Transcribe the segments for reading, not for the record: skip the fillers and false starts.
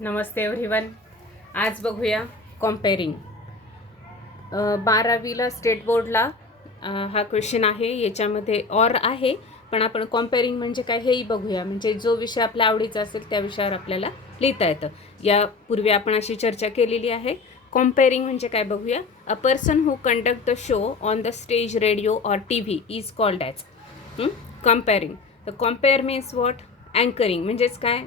नमस्ते everyone. आज बघूया कॉम्पेरिंग. 12वीला state बोर्डला हा क्वेश्चन आहे. याच्यामध्ये ऑर आहे, पण आपण कॉम्पेरिंग म्हणजे काय हेही बघूया. म्हणजे जो विषय आपल्या आवडीचा असेल त्या विषयावर आपल्याला लिहिता येतं. यापूर्वी आपण अशी चर्चा केलेली आहे. कॉम्पेरिंग म्हणजे काय बघूया. A person who conduct the show on the stage, radio or TV is called as compering. The compere means what? Anchoring म्हणजेच काय?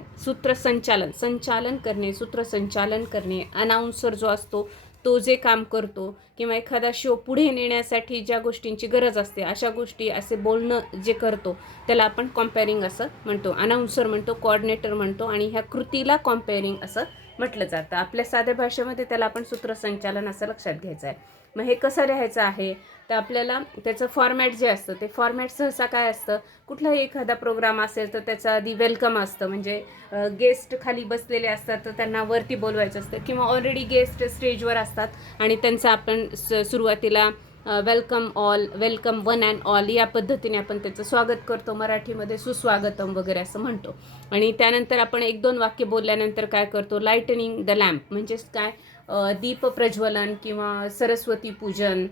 संचालन करणे, सूत्रसंचालन करणे. अनाऊन्सर जो असतो तो जे काम करतो किंवा एखादा शो पुढे नेण्यासाठी ज्या गोष्टींची गरज असते अशा गोष्टी असे बोलणं जे करतो त्याला आपण कॉम्पेअरिंग असं म्हणतो. अनाऊन्सर म्हणतो, कोऑर्डिनेटर म्हणतो आणि ह्या कृतीला कॉम्पेअरिंग असं म्हटलं जातं. आपल्या साध्या भाषेमध्ये त्याला आपण सूत्रसंचालन असं लक्षात घ्यायचं आहे. मग हे कसं लिहायचं आहे तर आपल्याला त्याचं फॉर्मॅट जे असतं ते फॉर्मॅट सहसा काय असतं, कुठलाही एखादा प्रोग्राम असेल तर त्याचा आधी वेलकम असतं. म्हणजे गेस्ट खाली बसलेले असतात तर त्यांना वरती बोलवायचं असतं किंवा ऑलरेडी गेस्ट स्टेजवर असतात आणि त्यांचं आपण सुरुवातीला welcome all, welcome one and all या पद्धतीने आपण त्याचं स्वागत करतो. मराठीमध्ये सुस्वागतम वगैरे असं म्हणतो. आणि त्यानंतर आपण 1-2 वाक्य बोलल्यानंतर काय करतो, लाईटनिंग द लॅम्प म्हणजेच काय, दीप प्रज्वलन किंवा सरस्वती पूजन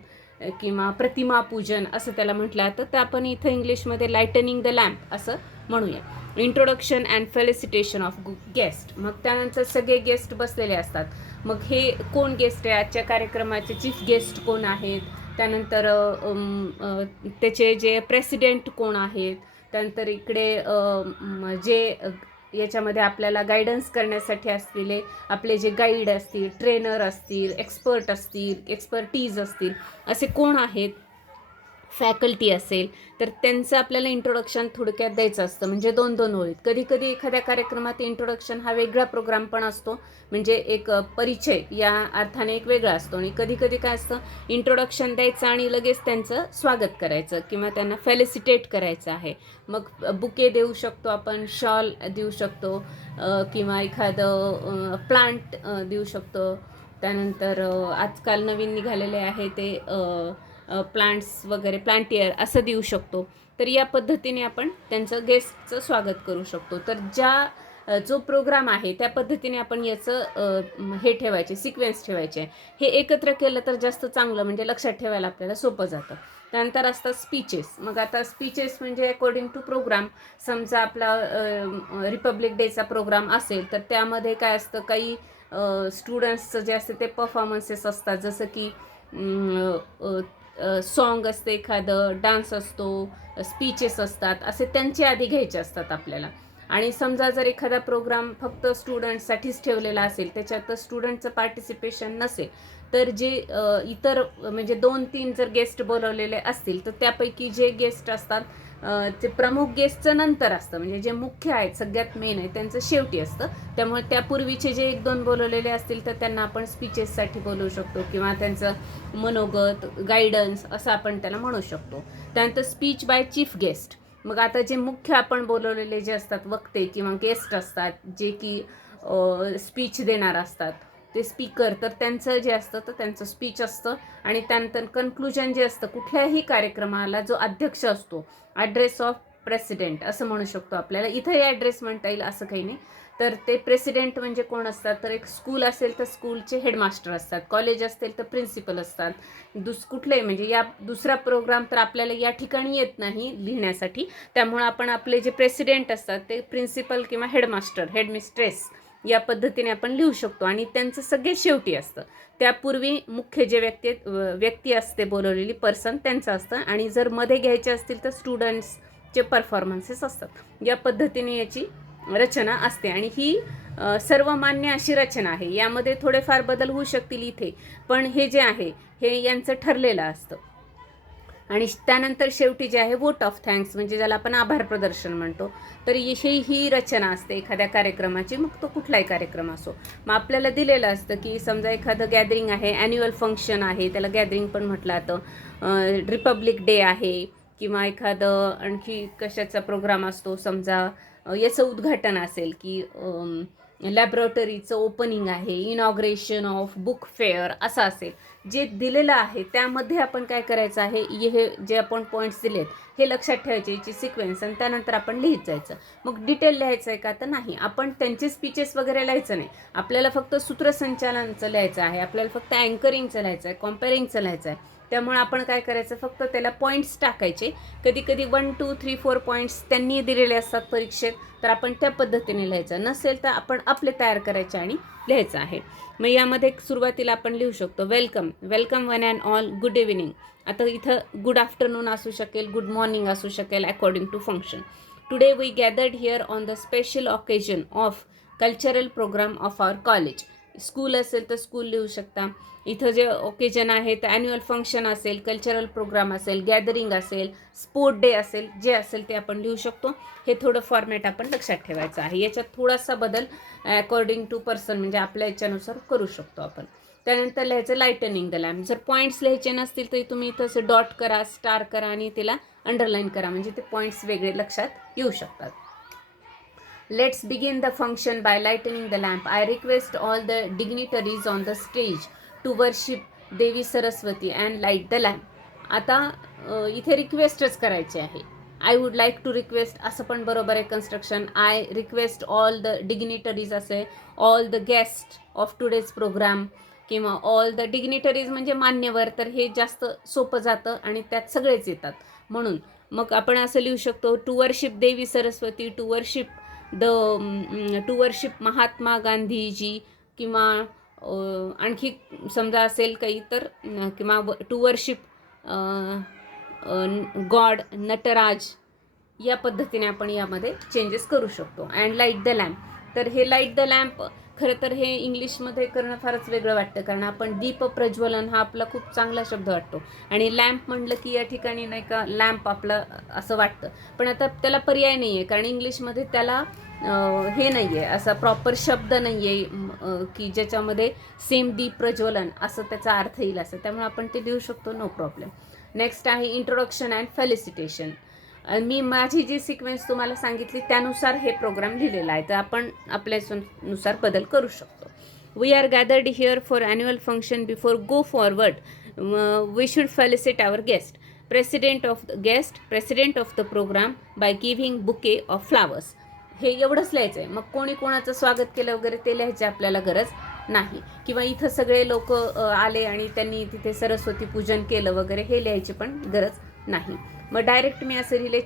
किंवा प्रतिमा पूजन असं त्याला म्हटलं जातं. तर आपण इथं इंग्लिशमध्ये लाईटनिंग द लॅम्प असं म्हणूया. Introduction and felicitation of guest. मग त्यानंतर सगळे गेस्ट बसलेले असतात. मग हे कोण गेस्ट आहे, आजच्या कार्यक्रमाचे चीफ गेस्ट कोण आहेत, त्यानंतर त्याचे जे प्रेसिडेंट कोण आहेत, त्यानंतर इकडे जे याच्यामध्ये आपल्याला गायडन्स करण्यासाठी असलेले आपले जे गाईड असतील, ट्रेनर असतील, एक्सपर्टीज असतील, असे कोण आहेत, फॅकल्टी असेल तर त्यांचं आपल्याला इंट्रोडक्शन थोडक्यात द्यायचं असतं. म्हणजे 2-2 ओळीत. कधी कधी एखाद्या कार्यक्रमात इंट्रोडक्शन हा वेगळा प्रोग्राम पण असतो, म्हणजे एक परिचय या अर्थाने एक वेगळा असतो. आणि कधी कधी काय असतं, इंट्रोडक्शन द्यायचं आणि लगेच त्यांचं स्वागत करायचं किंवा त्यांना फेलिसिटेट करायचं आहे. मग बुके देऊ शकतो आपण, शॉल देऊ शकतो किंवा एखादं प्लांट देऊ शकतो. त्यानंतर आजकाल नवीन निघालेले आहे ते प्लांट्स वगैरे, प्लांटियर असं देऊ शकतो. तर या पद्धतीने आपण त्यांचं गेस्टचं स्वागत करू शकतो. तर जो प्रोग्राम आहे त्या पद्धतीने आपण याचं हे ठेवायचे, सिक्वेन्स ठेवायचे. हे एकत्र केलं तर जास्त चांगलं, म्हणजे लक्षात ठेवायला आपल्याला सोपं जातं. त्यानंतर असतात स्पीचेस. मग आता स्पीचेस म्हणजे अकॉर्डिंग टू प्रोग्राम. समजा आपला रिपब्लिक डेचा प्रोग्राम असेल तर त्यामध्ये काय असतं, काही स्टुडंट्सचं जे असते ते परफॉर्मन्सेस असतात. जसं की सॉन्ग असते, एखादं डान्स असतो, स्पीचेस असतात, असे त्यांचे आधी घ्यायचे असतात आपल्याला. आणि समजा जर एखादा प्रोग्राम फक्त स्टुडंट्ससाठीच ठेवलेला असेल, त्याच्यात स्टुडंटचं पार्टिसिपेशन नसेल, तर जे इतर म्हणजे 2-3 जर गेस्ट बोलवलेले असतील तर त्यापैकी जे गेस्ट असतात ते प्रमुख गेस्टचं नंतर असतं. म्हणजे जे मुख्य आहेत, सगळ्यात मेन आहे, त्यांचं शेवटी असतं. त्यामुळे त्यापूर्वीचे जे 1-2 बोलवलेले असतील तर त्यांना आपण स्पीचेससाठी बोलवू शकतो किंवा त्यांचं मनोगत, गायडन्स असं आपण त्याला म्हणू शकतो. त्यानंतर स्पीच बाय चीफ गेस्ट. मग आता जे मुख्य आपण बोलवलेले जे असतात वक्ते किंवा गेस्ट असतात, जे की स्पीच देणार असतात, ते स्पीकर, तर त्यांचं जे असतं तर त्यांचं स्पीच असतं. आणि त्यानंतर कन्क्लुजन जे असतं कुठल्याही कार्यक्रमाला, जो अध्यक्ष असतो, ॲड्रेस ऑफ प्रेसिडेंट असं म्हणू शकतो. आपल्याला इथंही ॲड्रेस म्हणता येईल असं काही नाही. तर ते प्रेसिडेंट म्हणजे कोण असतात, तर एक स्कूल असेल तर स्कूलचे हेडमास्टर असतात, कॉलेज असेल तर प्रिन्सिपल असतात. कुठलेही म्हणजे या दुसरा प्रोग्राम तर आपल्याला या ठिकाणी येत नाही लिहिण्यासाठी, त्यामुळे आपण आपले जे प्रेसिडेंट असतात ते प्रिन्सिपल किंवा हेडमास्टर, हेडमिस्ट्रेस या पद्धतीने आपण लिहू शकतो. आणि त्यांचं सगळे शेवटी असतं. त्यापूर्वी मुख्य जे व्यक्ती असते बोलवलेली पर्सन त्यांचं असतं. आणि जर मध्ये घ्यायचे असतील तर स्टुडंट्सचे परफॉर्मन्सेस असतात. या पद्धतीने याची रचना असते. आणि ही सर्वमान्य अशी रचना आहे. यामध्ये थोडेफार बदल होऊ शकतील इथे, पण हे जे आहे हे यांचं ठरलेलं असतं. आणि त्यानंतर शेवटी जे आहे वोट ऑफ थँक्स, म्हणजे ज्याला आपण आभार प्रदर्शन म्हणतो. तर ही रचना असते एखाद्या कार्यक्रमाची, मग तो कुठलाही कार्यक्रम असो. मग आपल्याला दिलेलं असतं की समजा एखादं गॅदरिंग आहे, ॲन्युअल फंक्शन आहे, त्याला गॅदरिंग पण म्हटलं जातं, रिपब्लिक डे आहे किंवा एखादं आणखी कशाचा प्रोग्राम असतो, समजा याचं उद्घाटन असेल की लॅबॉरेटरीचं ओपनिंग आहे, इनॉग्रेशन ऑफ बुक फेअर असं असेल जे दिलेलं आहे त्यामध्ये आपण काय करायचं आहे, हे जे आपण पॉईंट्स दिलेत हे लक्षात ठेवायचे, याची सिक्वेन्स, आणि त्यानंतर आपण लिहित जायचं. मग डिटेल लिहायचं आहे का, तर नाही, आपण त्यांचे स्पीचेस वगैरे लिहायचं नाही, आपल्याला फक्त सूत्रसंचालनचं लिहायचं आहे, आपल्याला फक्त अँकरिंगचं लिहायचं आहे, कॉम्पेअरिंगचं लिहायचं आहे. त्यामुळे आपण काय करायचं, फक्त त्याला पॉईंट्स टाकायचे. कधी कधी 1 2 3 4 पॉईंट्स त्यांनी दिलेले असतात परीक्षेत, तर आपण त्या पद्धतीने लिहायचं, नसेल तर आपण आपले तयार करायचे आणि लिहायचं आहे. मग यामध्ये सुरुवातीला आपण लिहू शकतो welcome, welcome one and all, good evening. आता इथं गुड आफ्टरनून असू शकेल, गुड मॉर्निंग असू शकेल, according to function. Today we gathered here on the special occasion of cultural programme of our college. School असेल तर स्कूल लिहू शकता. इथं जे ओकेजन आहे तर ॲन्युअल फंक्शन असेल, कल्चरल प्रोग्राम असेल, गॅदरिंग असेल, स्पोर्ट डे असेल, जे असेल ते आपण लिहू शकतो. हे थोडं फॉर्मॅट आपण लक्षात ठेवायचं आहे. याच्यात थोडासा बदल अकॉर्डिंग टू पर्सन म्हणजे आपल्या याच्यानुसार करू शकतो आपण. त्यानंतर लिहायचं लाईटनिंग द लॅम्प. जर पॉईंट्स लिहायचे नसतील तर तुम्ही इथं असं डॉट करा, स्टार करा आणि त्याला अंडरलाईन करा, म्हणजे ते पॉईंट्स वेगळे लक्षात येऊ शकतात. Let's begin the function by lightening the lamp. I request all the dignitaries on the stage to worship देवी Saraswati and light the lamp. आता इथे रिक्वेस्टच करायचे आहे. I would like to request असं पण बरोबर आहे construction. I request all the dignitaries असे, all the guest of today's programme किंवा ऑल द डिग्निटरीज म्हणजे मान्यवर, तर हे जास्त सोपं जातं आणि त्यात सगळेच येतात. म्हणून मग आपण असं लिहू शकतो, टू वर्शिप देवी सरस्वती, टू वर्शिप महात्मा गांधीजी, किंवा आणखी समजा असेल काही तर, किंवा टू वर्शिप गॉड नटराज. या पद्धतीने आपण यामध्ये चेंजेस करू शकतो. अँड लाईट द लॅम्प, तर हे लाईट द लॅम्प खरं तर हे इंग्लिशमध्ये करणं फारच वेगळं वाटतं, कारण आपण दीप प्रज्वलन हा आपला खूप चांगला शब्द वाटतो आणि लॅम्प म्हणलं की या ठिकाणी नाही का लॅम्प आपलं असं वाटतं, पण आता त्याला पर्याय नाही आहे, कारण इंग्लिशमध्ये त्याला हे नाही आहे, असा प्रॉपर शब्द नाही आहे की ज्याच्यामध्ये सेम दीप प्रज्वलन असं त्याचा अर्थ येईल असं, त्यामुळे आपण ते देऊ शकतो, नो प्रॉब्लेम. नेक्स्ट आहे इंट्रोडक्शन अँड फेलिसिटेशन. मी माझी जी सिक्वेन्स तुम्हाला सांगितली त्यानुसार हे प्रोग्राम लिहिलेला आहे, तर आपण आपल्यानुसार बदल करू शकतो. We are gathered here for annual function. Before go forward we should felicitate our guest. President of the programme by giving bouquet of flowers. हे एवढंच लिहायचं आहे. मग कोणी कोणाचं स्वागत केलं वगैरे ते लिहायची आपल्याला गरज नाही, किंवा इथं सगळे लोक आले आणि त्यांनी तिथे सरस्वती पूजन केलं वगैरे हे लिहायची पण गरज नाही. मग डायरेक्ट मी असं लिहिले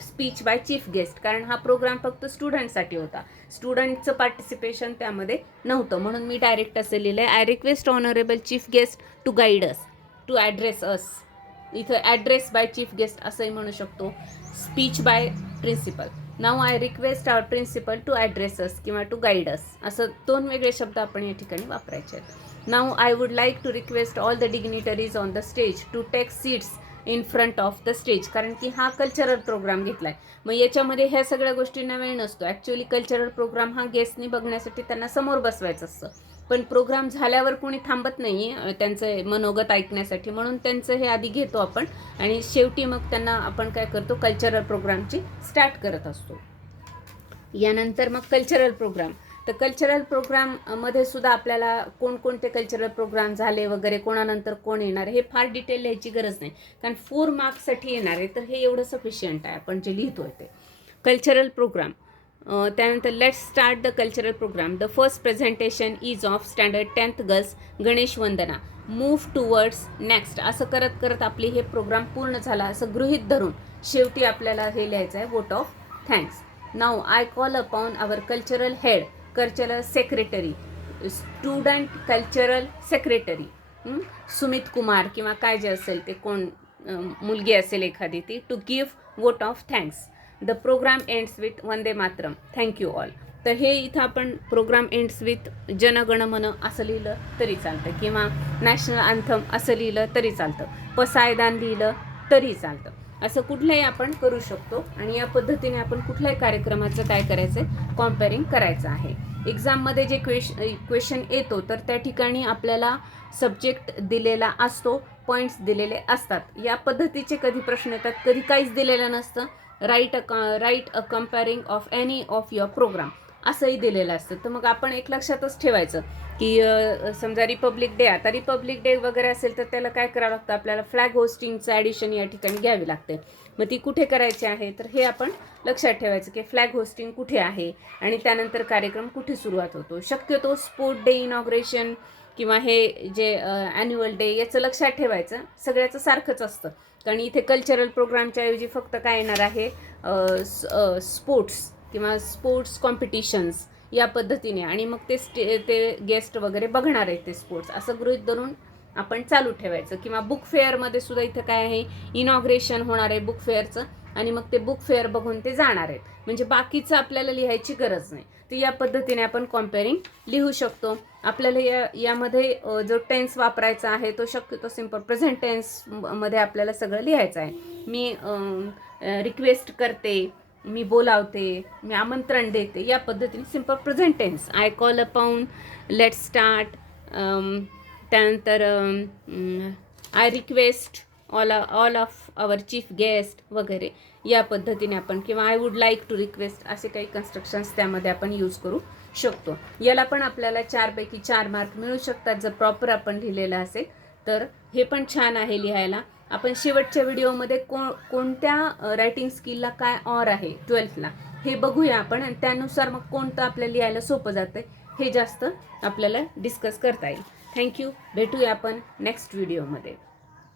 स्पीच बाय चीफ गेस्ट, कारण हा प्रोग्राम फक्त स्टुडंटसाठी होता, स्टुडंटचं पार्टिसिपेशन त्यामध्ये नव्हतं, म्हणून मी डायरेक्ट असं लिहिलं आहे, I request honourable chief guest to guide us, to address us. इथं ॲड्रेस बाय चीफ गेस्ट असंही म्हणू शकतो. स्पीच बाय प्रिन्सिपल, नाव I request our principal to address us किंवा टू गाईड अस, असं दोन वेगळे शब्द आपण या ठिकाणी वापरायचे आहेत. नाव I would like to request all the dignitaries on the stage to take seats in front of the stage, कारण की हा कल्चरल प्रोग्राम घेतला आहे. मग याच्यामध्ये ह्या सगळ्या गोष्टींना वेळ नसतो. ॲक्च्युअली कल्चरल प्रोग्राम हा गेस्टनी बघण्यासाठी त्यांना समोर बसवायचं असतं, पण प्रोग्राम झाल्यावर कोणी थांबत नाही त्यांचं मनोगत ऐकण्यासाठी, म्हणून त्यांचं हे आधी घेतो आपण आणि शेवटी मग त्यांना आपण काय करतो, कल्चरल प्रोग्रामची स्टार्ट करत असतो. यानंतर मग कल्चरल प्रोग्राम, तर कल्चरल प्रोग्राममध्ये सुद्धा आपल्याला कोणकोणते कल्चरल प्रोग्राम झाले वगैरे, कोणानंतर कोण येणार हे फार डिटेल लिहायची गरज नाही, कारण 4 मार्क्ससाठी येणार आहे, तर हे एवढं सफिशियंट आहे आपण जे लिहितो आहे ते. कल्चरल प्रोग्राम, त्यानंतर let's start the cultural programme. The first presentation is of standard 10th girls Ganesh Vandana. Move towards next, असं करत करत आपली हे प्रोग्राम पूर्ण झाला असं गृहीत धरून शेवटी आपल्याला हे लिहायचं आहे, vote of thanks. Now I call upon our cultural head, cultural secretary, student cultural secretary Sumit Kumar किंवा काय जे असेल ते, कोण मुलगी असेल एखादी ती, to give vote of thanks. The programme ends with Vande Mataram, thank you all. तर हे इथं आपण प्रोग्राम एंड्स विथ जनगणमन असं लिहिलं तरी चालतं, किंवा नॅशनल अँथम असं लिहिलं तरी चालतं, पसायदान लिहिलं तरी चालतं, असं कुठलंही आपण करू शकतो. आणि या पद्धतीने आपण कुठल्याही कार्यक्रमाचं काय करायचं आहे, कॉम्पेअरिंग करायचं आहे. एक्झाममध्ये जे क्वेश्चन येतो तर त्या ठिकाणी आपल्याला सब्जेक्ट दिलेला असतो, पॉईंट्स दिलेले असतात. या पद्धतीचे कधी प्रश्न येतात, कधी काहीच दिलेलं नसतं. Write a compering of any of your programme, असंही दिलेलं असतं. तर मग आपण एक लक्षातच ठेवायचं की समजा रिपब्लिक डे, आता रिपब्लिक डे वगैरे असेल तर त्याला काय करावं लागतं, आपल्याला फ्लॅग होस्टिंगचं ॲडिशन या ठिकाणी घ्यावी लागते. मग ती कुठे करायची आहे, तर हे आपण लक्षात ठेवायचं की फ्लॅग होस्टिंग कुठे आहे आणि त्यानंतर कार्यक्रम कुठे सुरुवात होतो. शक्यतो स्पोर्ट डे, इनॉग्रेशन किंवा हे जे ॲन्युअल डे याचं लक्षात ठेवायचं. सगळ्याचं सारखंच असतं, कारण इथे कल्चरल प्रोग्रामच्या ऐवजी फक्त काय येणार आहे, स्पोर्ट्स किंवा स्पोर्ट्स कॉम्पिटिशन्स या पद्धतीने, आणि मग ते गेस्ट वगैरे बघणार आहेत ते स्पोर्ट्स, असं गृहीत धरून आपण चालू ठेवायचं. किंवा बुक फेअरमध्ये सुद्धा इथं काय आहे, इनॉग्रेशन होणार आहे बुक फेअरचं, आणि मग ते बुक फेअर बघून ते जाणार आहेत. म्हणजे बाकीचं आपल्याला लिहायची गरज नाही. तर या पद्धतीने आपण कॉम्पेअरिंग लिहू शकतो. आपल्याला यामध्ये जो टेन्स वापरायचा आहे तो शक्यतो सिम्पल प्रेझेंट टेन्समध्ये आपल्याला सगळं लिहायचं आहे. मी रिक्वेस्ट करते, मी बोलावते, मी आमंत्रण देते, या पद्धतीने simple present tense. I call upon, let start, त्यानंतर I request all of our chief guest वगैरे या पद्धतीने आपण, किंवा I would like to request, असे काही कन्स्ट्रक्शन्स त्यामध्ये आपण यूज करू शकतो. याला पण आपल्याला 4 पैकी 4 मार्क मिळू शकतात जर प्रॉपर आपण लिहिलेलं असेल तर. हे पण छान आहे लिहायला. आपण शेवटच्या व्हिडिओमध्ये कोणत्या रायटिंग स्किलला काय ऑर आहे 12थला हे बघूया आपण, आणि त्यानुसार मग कोणतं आपल्याला लिहायला सोपं जातं हे जास्त आपल्याला डिस्कस करता येईल. थँक्यू. भेटूया आपण नेक्स्ट व्हिडिओमध्ये.